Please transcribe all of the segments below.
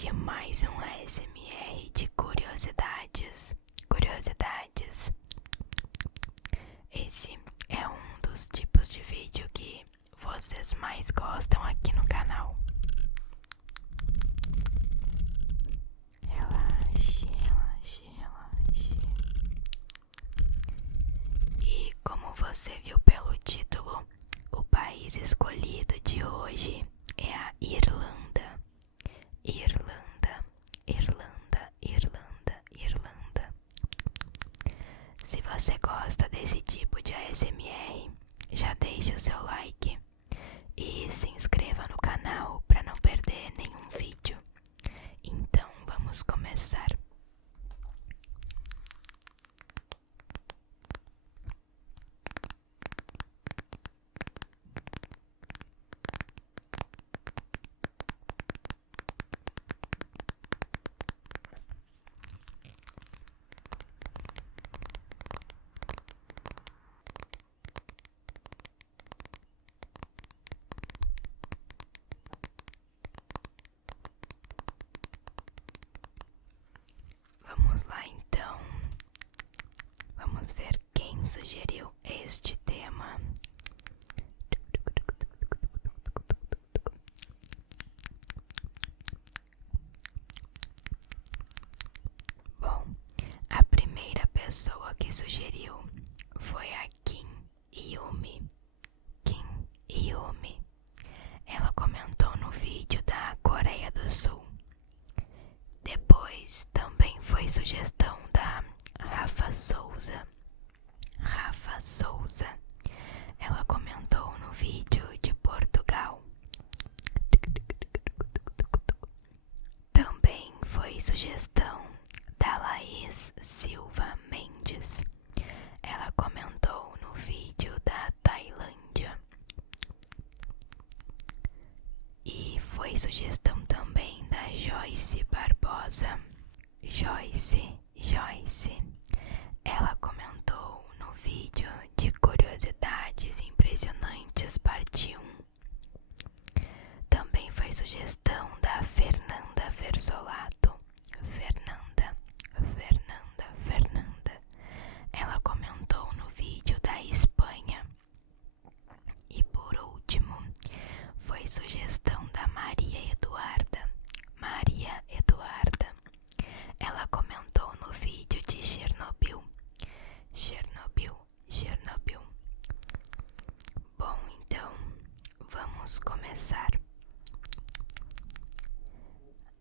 hoje mais um ASMR de curiosidades. Curiosidades. Esse é um dos tipos de vídeo que vocês mais gostam aqui no canal. Relaxe, relaxe, relaxe. E como você viu pelo título, o país escolhido de hoje é a Irlanda. Irlanda, Irlanda, Irlanda, Irlanda. Se você gosta desse tipo de ASMR, já deixa o seu like e se inscreva no canal para não perder nenhum vídeo. Então vamos começar. Vamos lá então, vamos ver quem sugeriu este tema. Bom, a primeira pessoa que sugeriu foi a Kim Yumi. Kim Yumi. Ela comentou no vídeo da Coreia do Sul. Depois também foi sugestão da Rafa Souza. Rafa Souza. Ela comentou no vídeo de Portugal. Também foi sugestão da Laís Silva Mendes. Ela comentou no vídeo da Tailândia. E foi sugestão também da Joyce Barbosa. Joyce. Ela comentou no vídeo de Curiosidades Impressionantes parte 1. Também foi sugestão da Fernanda Versolato. Fernanda. Ela comentou no vídeo da Espanha. E por último, foi sugestão da Maria Eduarda. Ela comentou no vídeo de Chernobyl. Bom, então, vamos começar.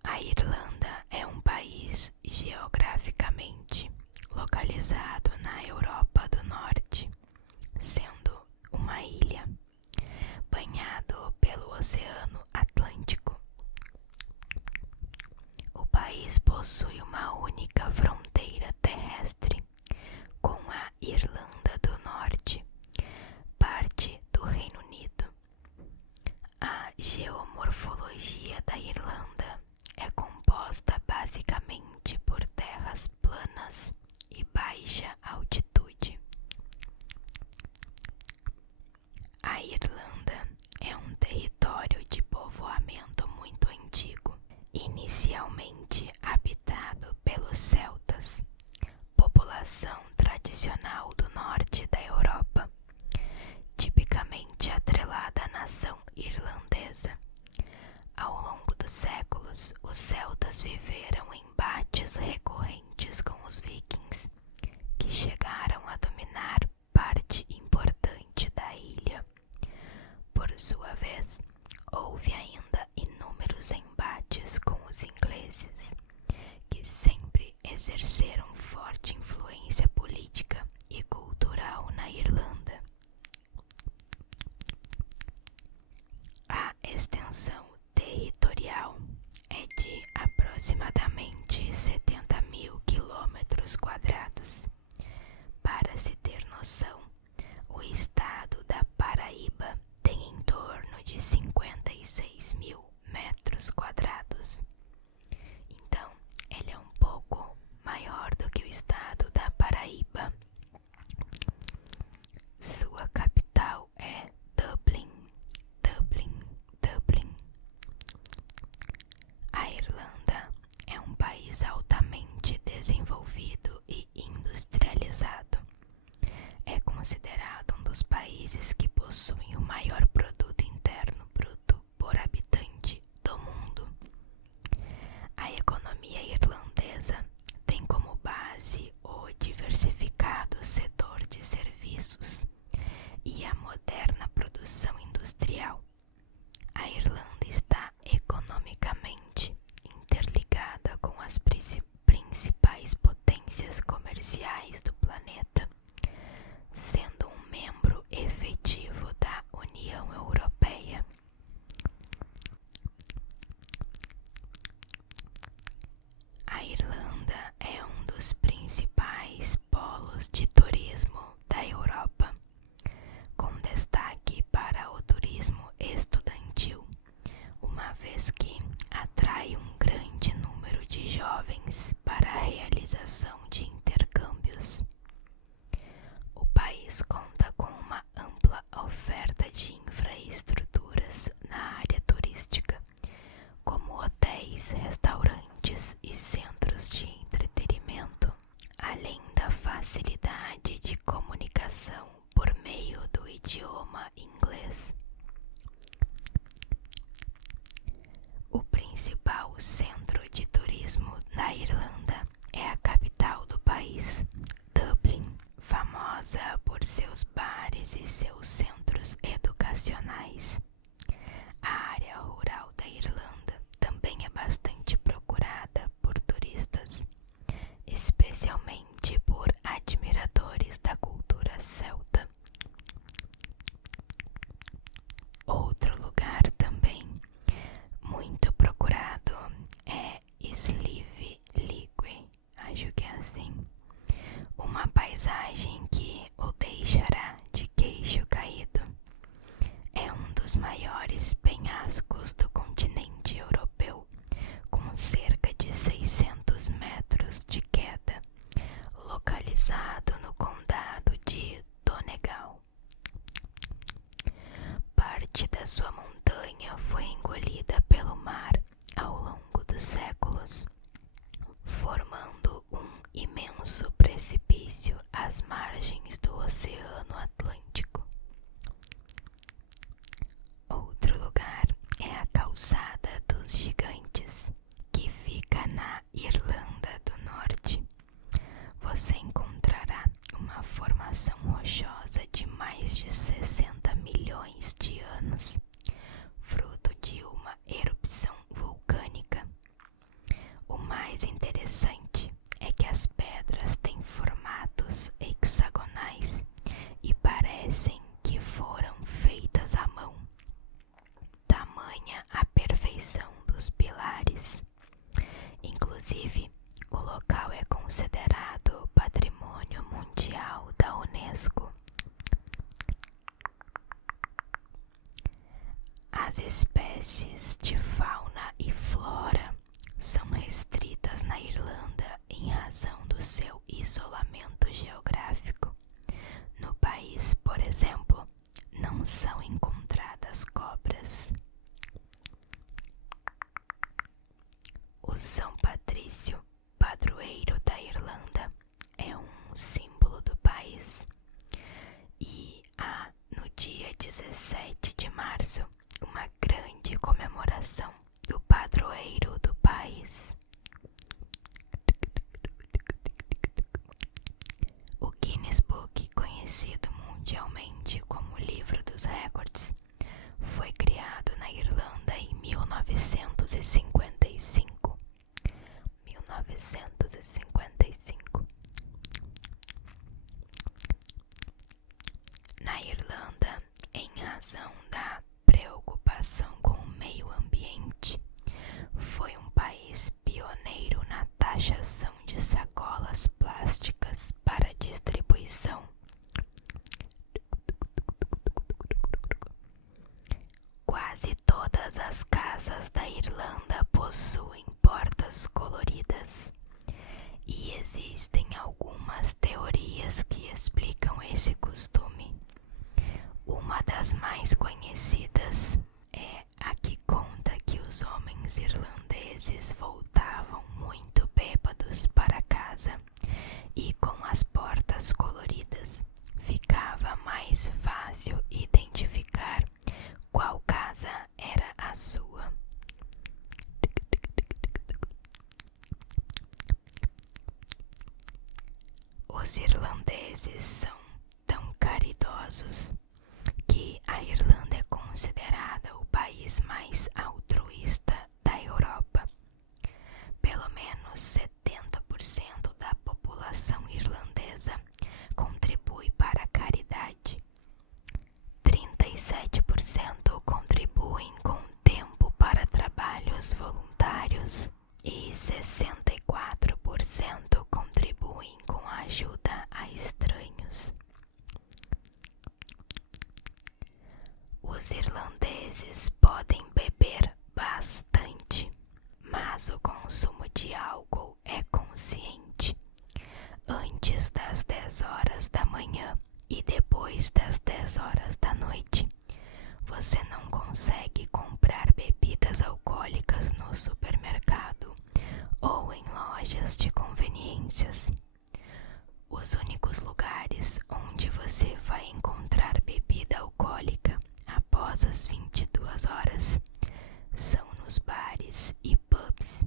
A Irlanda é um país geograficamente localizado na Europa do Norte, sendo uma ilha, banhado pelo Oceano Atlântico. O país possui uma única fronteira terrestre com a Irlanda do Norte, parte do Reino Unido. A geomorfologia da Irlanda é composta basicamente por terras planas e baixa altitude. A Irlanda é um território de povoamento muito antigo, inicialmente habitado pelos celtas, população tradicional do norte da Europa, tipicamente atrelada à nação irlandesa. Ao longo dos séculos, os celtas viveram embates recorrentes com os vikings, que chegaram a dominar parte importante da ilha. Por sua vez, houve ainda inúmeros embates com os ingleses, que sempre exerceram forte influência política e cultural na Irlanda. A extensão territorial é de aproximadamente 70.000 quilômetros quadrados. Para se ter noção, o estado da Paraíba tem em torno de 56 serviços e a moderna produção industrial. A Irlanda está economicamente interligada com as principais potências comerciais do planeta, sendo um membro efetivo da União Europeia. A Irlanda é um dos principais polos de turismo da Europa, com destaque para o turismo estudantil, uma vez que atrai um grande número de jovens para a realização de intercâmbios. O país conta com uma ampla oferta de infraestruturas na área turística, como hotéis, restaurantes e centros de entretenimento, além da facilidade de comunicação por meio do idioma inglês. O principal centro de turismo da Irlanda é a capital do país, Dublin, famosa por seus bares e seus centros educacionais. A área rural da Irlanda também é bastante procurada por turistas, especialmente por admiradores da cultura celta. Outro lugar também muito procurado é Slieve League, acho que é assim, uma paisagem que o deixará de queixo caído. É um dos maiores penhascos do continente europeu, com cerca de 600 metros de queda, localizado no condado de Donegal. Parte da sua montanha foi engolida pelo mar ao longo dos séculos, formando um imenso precipício às margens do Oceano Atlântico. Outro lugar é a Calçada dos Gigantes, que fica na Irlanda do Norte. Você encontrará uma formação rochosa de mais de 60 milhões de anos, fruto de uma erupção vulcânica. O mais interessante é que as pedras têm formatos hexagonais e parecem que foram feitas à mão. Tamanha a perfeição dos pilares. Inclusive, o local é considerado Patrimônio Mundial da Unesco. As espécies de fauna e flora são restritas na Irlanda em razão do seu isolamento geográfico. No país, por exemplo, não são encontradas cobras. O São Patrício, padroeiro da Irlanda, é um símbolo do país. E há, no dia 17 de março, uma grande comemoração do padroeiro do país. O Guinness Book, conhecido mundialmente como Livro dos Recordes, foi criado na Irlanda em 1955. 1955. Na Irlanda, em razão da preocupação com o meio ambiente, foi um país pioneiro na taxação de sacolas plásticas para distribuição. Quase todas as casas da Irlanda possuem portas coloridas, e existem algumas teorias que explicam esse costume. Uma das mais conhecidas é a que conta que os homens irlandeses voltavam muito bêbados para casa e com as portas coloridas ficava mais fácil identificar qual casa era a sua. Os irlandeses são tão curiosos que a Irlanda é considerada o país mais altruísta da Europa. Pelo menos 70% da população irlandesa contribui para a caridade. 37% contribuem com tempo para trabalhos voluntários e 64% contribuem com ajuda a estranhos. Os irlandeses podem beber bastante, mas o consumo de álcool é consciente. Antes das 10 horas da manhã e depois das 10 horas da noite, você não consegue comprar bebidas alcoólicas no supermercado ou em lojas de conveniências. Os únicos lugares onde você vai encontrar bebida alcoólica após as 22 horas são nos bares e pubs.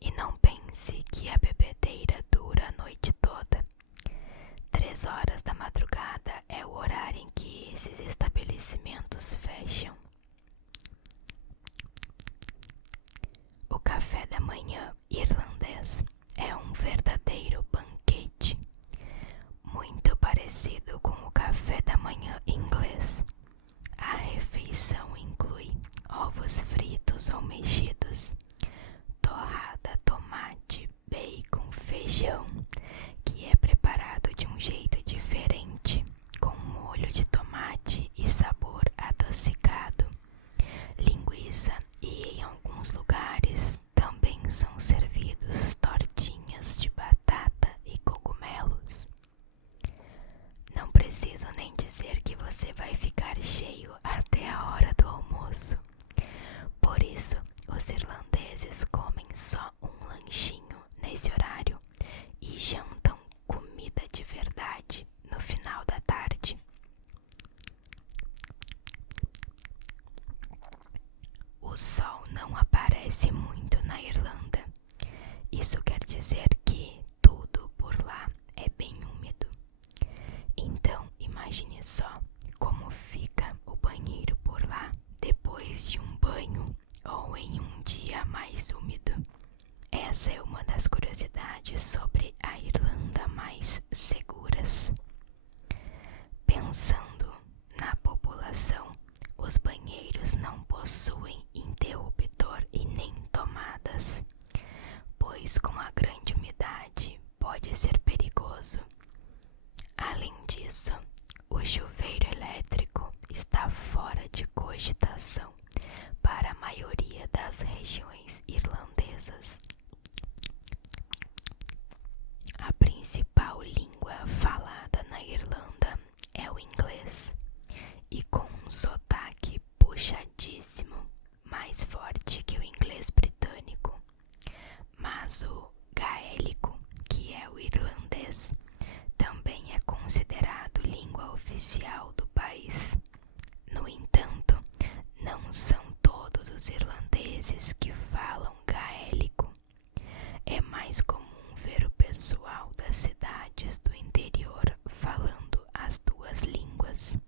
E não pense que a bebedeira dura a noite toda. 3 horas da madrugada é o horário em que esses estabelecimentos fecham. O café da manhã irlandês é um verdadeiro banquete, muito parecido com o café da manhã inglês. A refeição inclui ovos fritos ou mexidos, torrada, tomate, bacon, feijão, que é preparado de um jeito diferente, com molho de tomate e sabor adocicado, linguiça e, em alguns lugares, também são servidos tortinhas de batata e cogumelos. Não preciso nem dizer que você vai ficar cheio até a hora do almoço. Por isso, os irlandeses comem só um lanchinho nesse horário e jantam comida de verdade no final da tarde. O sol não aparece muito na Irlanda. Isso quer dizer que tudo por lá é bem úmido. Então, imagine só como fica o banheiro por lá depois de um banho ou em um dia mais úmido. Essa é uma das curiosidades sobre a Irlanda mais seguras. Pensando na população, os banheiros não possuem interruptor e nem tomadas, pois com a grande umidade pode ser perigoso. Além disso, o chuveiro elétrico está fora de cogitação para a maioria das regiões irlandesas. A principal língua falada na Irlanda é o inglês, e com um sotaque puxadíssimo, mais forte que o inglês britânico. Mas o gaélico, que é o irlandês, também é considerado língua oficial do país. No entanto, não são todos os irlandeses que falam gaélico. É mais comum ver o pessoal das cidades do interior falando as duas línguas.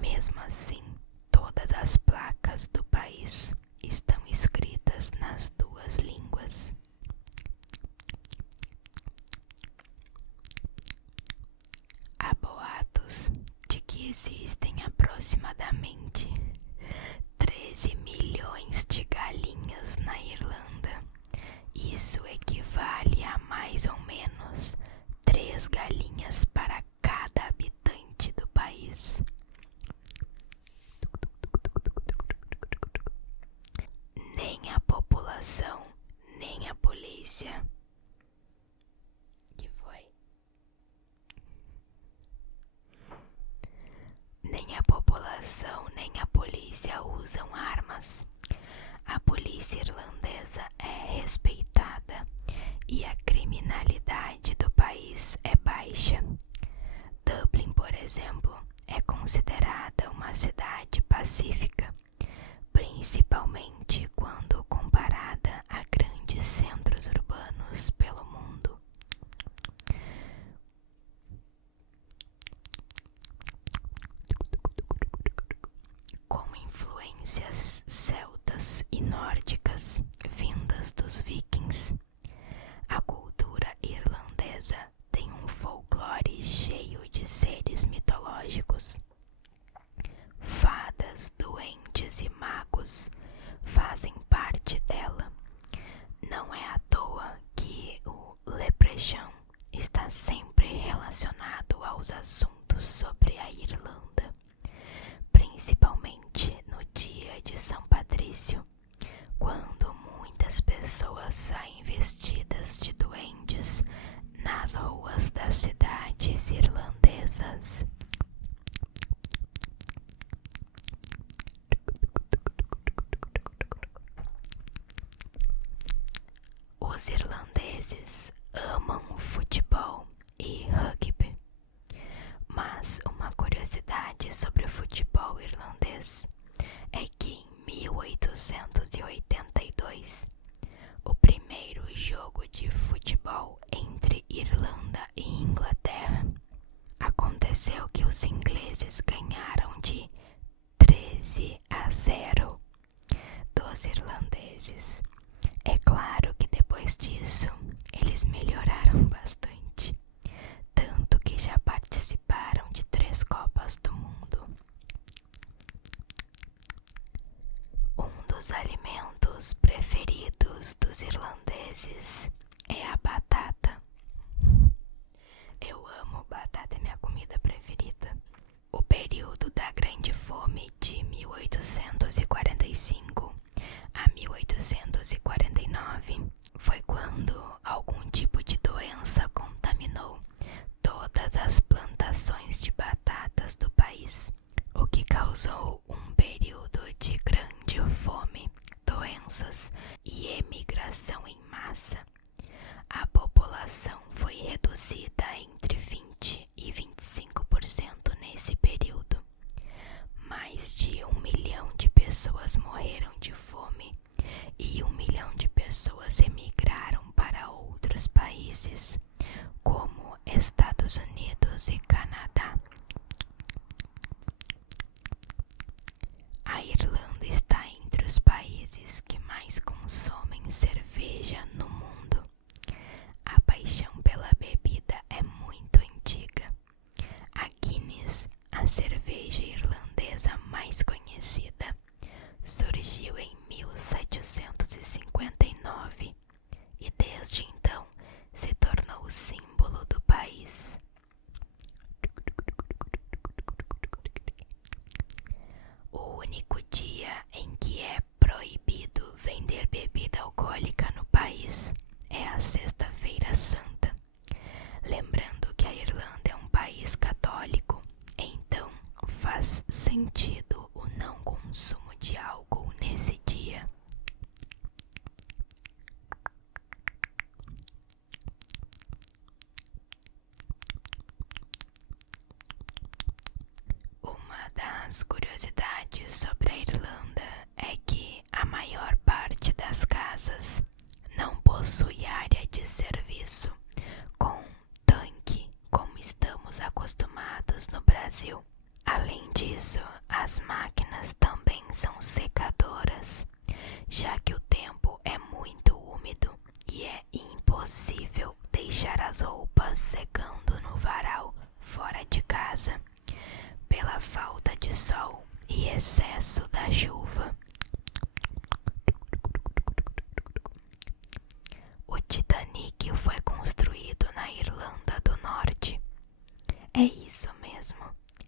Mesmo assim, todas as placas do país estão escritas nas duas línguas. Há boatos de que existem aproximadamente 13 milhões de galinhas na Irlanda. Isso equivale a mais ou menos 3 galinhas para cada habitante do país. Nem a população, nem a polícia. Que foi? Nem a população, nem a polícia usam armas. A polícia irlandesa é respeitada e a criminalidade do país é baixa. Dublin, por exemplo, é considerada uma cidade pacífica, principalmente quando comparada a grandes centros urbanos pelo mundo. as pessoas saem vestidas de duendes nas ruas das cidades irlandesas. Os irlandeses amam futebol e rugby, mas uma curiosidade sobre o futebol irlandês é que em 1882, o primeiro jogo de futebol entre Irlanda e Inglaterra, aconteceu que os ingleses ganharam de 13-0 dos irlandeses. É claro que depois disso eles melhoraram bastante, tanto que já participaram de 3 Copas do Mundo. Um dos alimentos preferidos dos irlandeses é a batata. Eu amo batata, é minha comida preferida. O período da Grande Fome de 1845 a 1849 foi quando algum tipo de doença contaminou todas as plantações de batatas do país, o que causou um período de grande fome, doenças e emigração em massa. A população foi reduzida entre 20 e 25% nesse período. Mais de 1 milhão de pessoas morreram de fome e 1 milhão de pessoas emigraram para outros países, como Estados Unidos e Canadá. A Irlanda está entre os países que mais consomem cerveja no mundo. A paixão pela bebida é muito antiga. A Guinness, a cerveja irlandesa mais conhecida, surgiu em 1759 e desde então se tornou o símbolo do país. O único dia em que é proibido vender bebida alcoólica no país é a Sexta-feira Santa. Lembrando que a Irlanda é um país católico, então faz sentido o não consumo de álcool nesse dia. Uma das curiosidades sobre a Irlanda é que a maior parte das casas não possui área de serviço com tanque, como estamos acostumados no Brasil. Além disso, as máquinas também são secadoras, já que o tempo é muito úmido e é impossível deixar as roupas secando no varal fora de casa, pela falta de sol e excesso da chuva. O Titanic foi construído na Irlanda do Norte. É isso mesmo,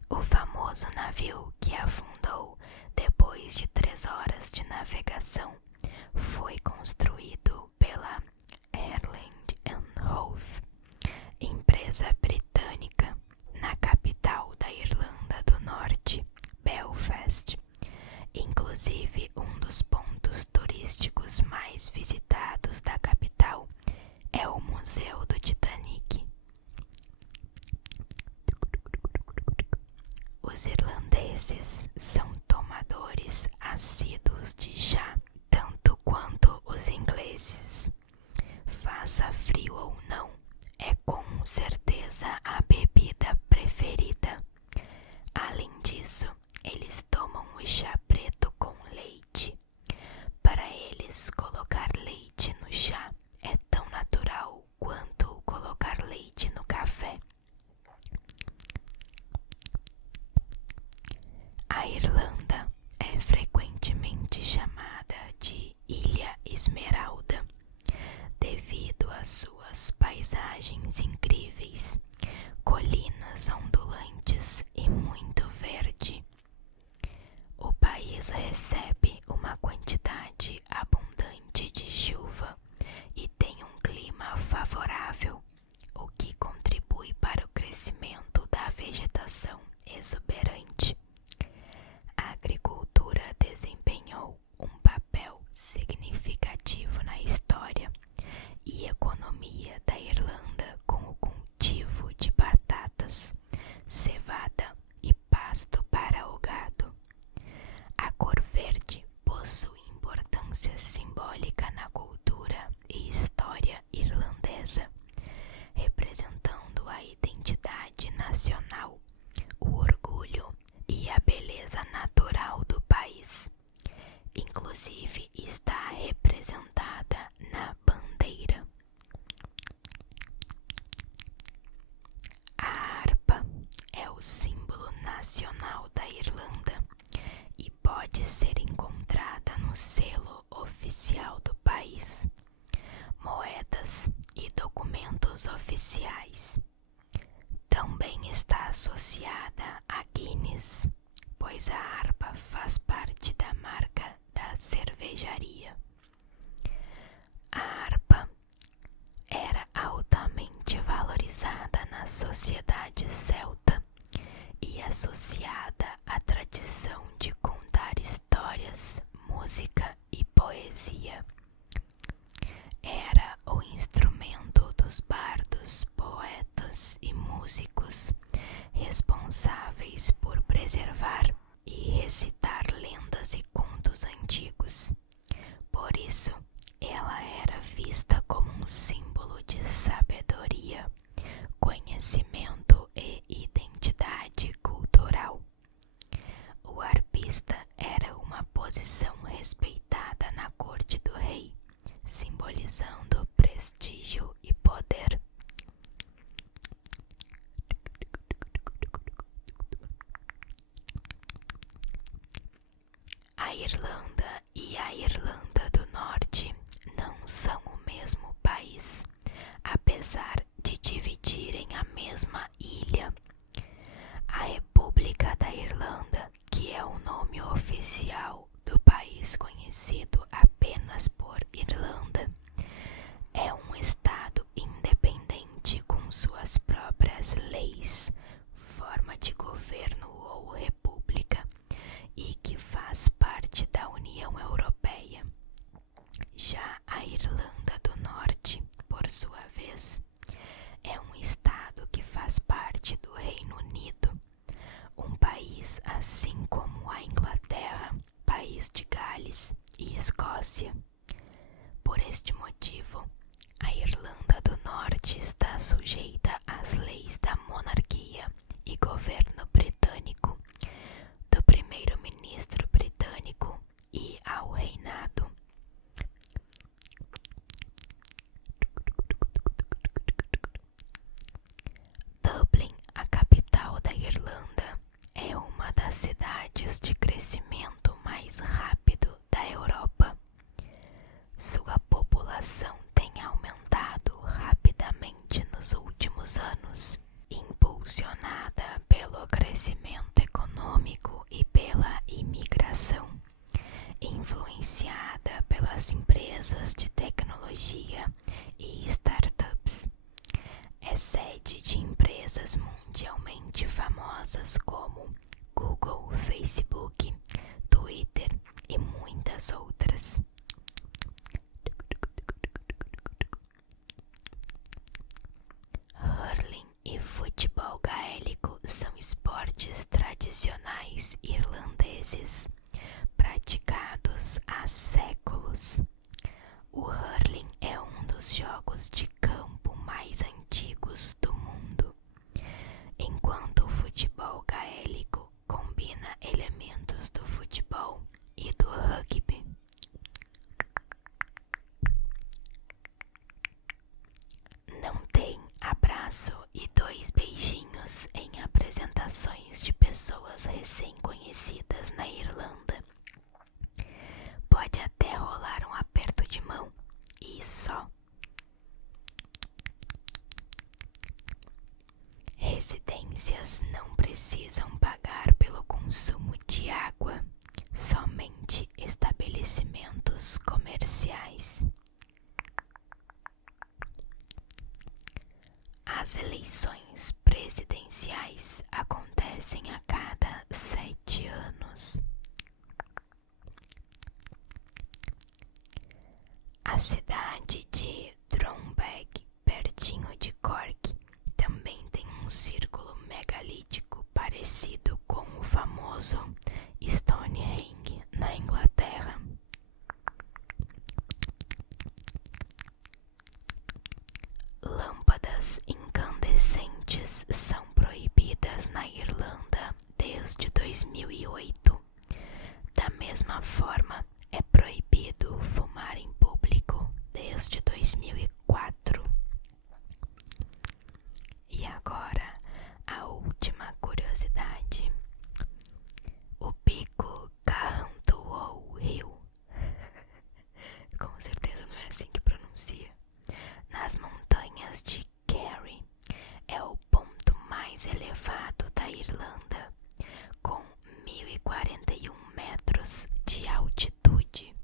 o famoso navio que afundou depois de 3 horas de navegação foi construído pela Airland Hove, empresa britânica, na capital da Irlanda do Norte, Belfast. Inclusive, um dos pontos turísticos mais visitados da capital é o Museu do Titanic. Os irlandeses são tomadores assíduos de chá, tanto quanto os ingleses. Faça frio ou não, é com certeza a bebida preferida. Além disso, eles tomam o chá preto com leite. Para eles, colocar leite no chá é tão natural quanto colocar leite no café. A Irlanda é frequentemente chamada de Ilha Esmeralda, devido às suas paisagens incríveis da Irlanda com o cultivo de batatas, cevada e pasto para o gado. A cor verde possui importância simbólica na cultura e história irlandesa, representando a identidade nacional, o orgulho e a beleza natural do país. Inclusive está representada na bandeira. A harpa é o símbolo nacional da Irlanda e pode ser encontrada no selo oficial do país, moedas e documentos oficiais. Também está associada a Guinness, pois a harpa faz parte da marca da cervejaria. A harpa era altamente valorizada na sociedade celta e associada à tradição de contar histórias, música e poesia. Era o instrumento dos bardos, poetas e músicos, responsáveis por preservar e recitar lendas e contos antigos. Por isso, ela era vista como um símbolo de sabedoria, conhecimento e identidade cultural. O arpista era uma posição respeitada na corte do rei, simbolizando prestígio e poder. A Irlanda e a Irlanda do Norte não são o mesmo país, apesar de dividirem a mesma ilha. A República da Irlanda, que é o nome oficial do país conhecido apenas por Irlanda, é um estado independente com suas próprias leis, forma de governo ou república, e que faz parte da União Europeia. Já a Irlanda do Norte, por sua vez, é um estado que faz parte do Reino Unido, um país assim como a Inglaterra, País de Gales e Escócia. Por este motivo, a Irlanda do Norte está sujeita às leis da monarquia e governo britânico, do primeiro-ministro britânico e ao reinado. Dublin, a capital da Irlanda, é uma das cidades de crescimento mais rápido da Europa. Sua população tem aumentado rapidamente nos últimos anos, impulsionada pelo crescimento econômico e pela imigração, influenciada pelas empresas de tecnologia e startups. É sede de empresas mundialmente famosas como Google, Facebook, Twitter e muitas outras. Hurling e futebol gaélico são esportes tradicionais irlandeses, praticados há séculos. O hurling é um dos jogos de campo mais antigos do mundo, enquanto o futebol gaélico combina elementos do futebol e do rugby. Não tem abraço e 2 beijinhos em apresentações de pessoas recém-conhecidas na Irlanda. Pode até rolar um aperto de mão e só. Residências não precisam pagar pelo consumo de água, somente estabelecimentos comerciais. As eleições presidenciais acontecem a cada 7 anos. A cidade de Drumbeck, perto parecido com o famoso Stonehenge na Inglaterra. Lâmpadas incandescentes são proibidas na Irlanda desde 2008. Da mesma forma, é proibido fumar em público desde 2004. E agora, a última curiosidade. O pico Carrantuoh Hill, com certeza não é assim que pronuncia, nas montanhas de Kerry, é o ponto mais elevado da Irlanda, com 1041 metros de altitude.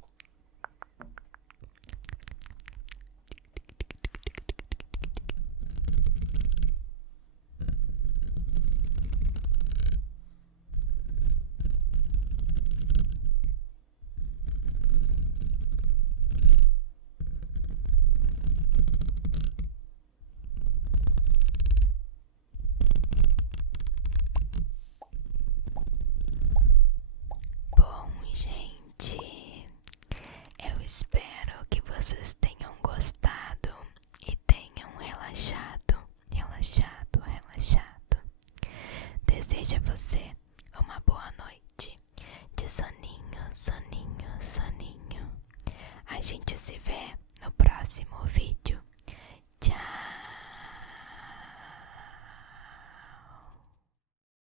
Bom, gente, eu espero que vocês tenham gostado e tenham relaxado. Desejo a você uma boa noite de soninho. A gente se vê no próximo vídeo. Tchau!